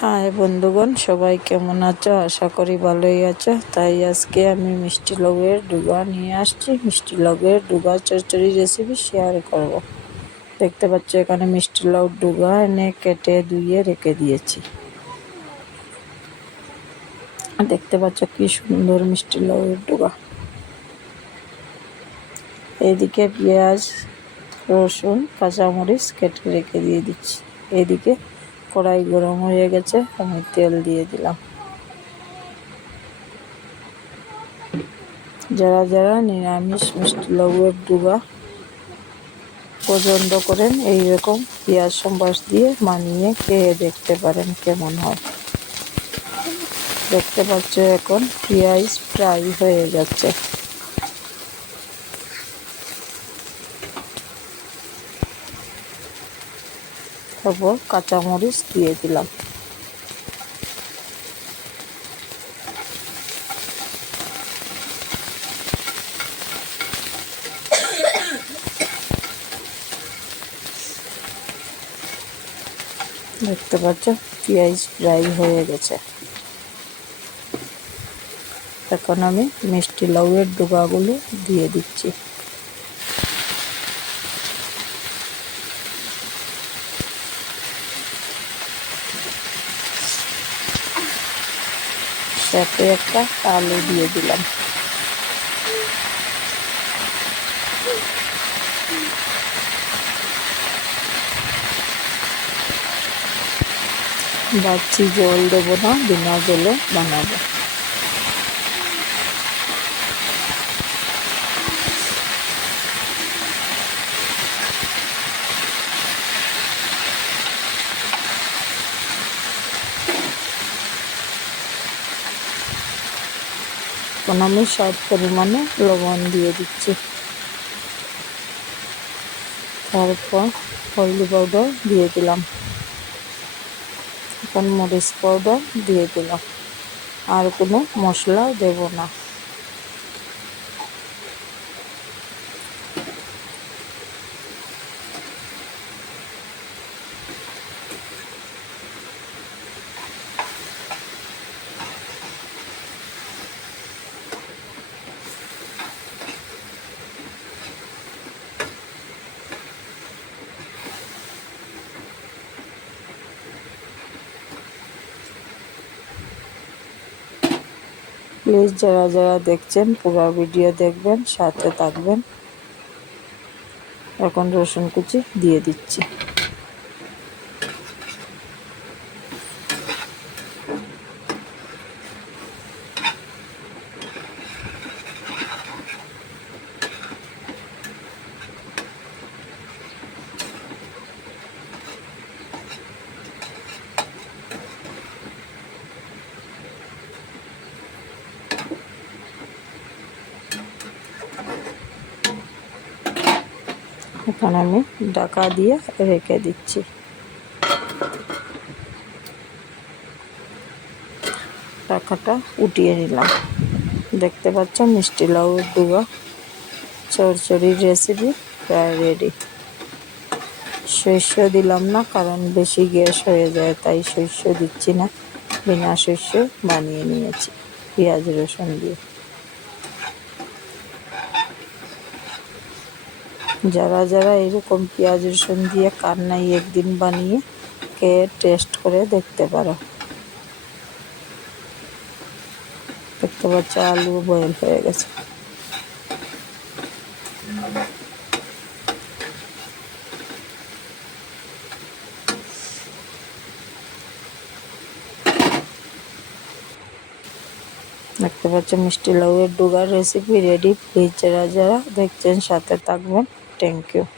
High বন্ধুগণ, সবাই কেমন আছো? আশা করি ভালোই আছো। তাই আজকে আমি মিষ্টি লগের ডুগা নিয়ে আসছি। মিষ্টি লগের ডুগা চচ্চড়ি রেসিপি শেয়ার করব। দেখতে পাচ্ছ, এখানে মিষ্টি লগ ডুগা এনে কেটে ধুয়ে রেখে দিয়েছি। দেখতে পাচ্ছ, কি সুন্দর মিষ্টি লগের ডুগা। এদিকে পেঁয়াজ, রসুন, কাঁচামরিচ কেটে রেখে দিয়ে দিচ্ছি। এদিকে কড়াই গরম হয়ে গেছে, আমি তেল দিয়ে দিলাম। যারা যারা নিরামিষ মিষ্টি লবুয়ের ডুবা পছন্দ করেন, এইরকম পেঁয়াজ সম্বাস দিয়ে মানিয়ে খেয়ে দেখতে পারেন কেমন হয়। দেখতে পাচ্ছ এখন পেঁয়াজ ফ্রাই হয়ে যাচ্ছে। তারপর কাঁচামরিচ দিয়ে দিলাম। দেখতে পাচ্ছ, পেঁয়াজ ফ্রাই হয়ে গেছে। এখন আমি মিষ্টি লাউয়ের ডোকাগুলো দিয়ে দিচ্ছি। সাথে একটা আলু দিয়ে দিলাম। বাচ্চি জল দেবো না বিনা জলে বানাবো। এখন আমি সব পরিমাণে লবণ দিয়ে দিচ্ছি। তারপর হলদি পাউডার দিয়ে দিলাম। এখন মরিচ পাউডার দিয়ে দিলাম। আর কোনো মশলা দেব না। প্লিজ যারা যারা দেখছেন পুরো ভিডিও দেখবেন সাথে থাকবেন। এখন রসুন কুচি দিয়ে দিচ্ছি। এখন আমি ডাকা দিয়ে রেখে দিচ্ছি। ডাকাটা উঠিয়ে নিলাম। দেখতে পাচ্ছ মিষ্টি লাউ ডুবা চরচড়ির রেসিপি প্রায় রেডি শস্য দিলাম না, কারণ বেশি গ্যাস হয়ে যায়, তাই শস্য দিচ্ছি না। বিনা শস্য বানিয়ে নিয়েছি। পেঁয়াজ রসুন দিয়ে। যারা যারা এরকম পেঁয়াজ রসুন দিয়ে কান্নাই একদিন বানিয়ে কে টেস্ট করে দেখতে পারো। দেখতে পাচ্ছ আলু বয়েল হয়ে গেছে। দেখতে পাচ্ছ মিষ্টি লাউয়ের ডুগার রেসিপি রেডি প্লিজ যারা যারা দেখছেন, সাথে থাকবেন। thank you.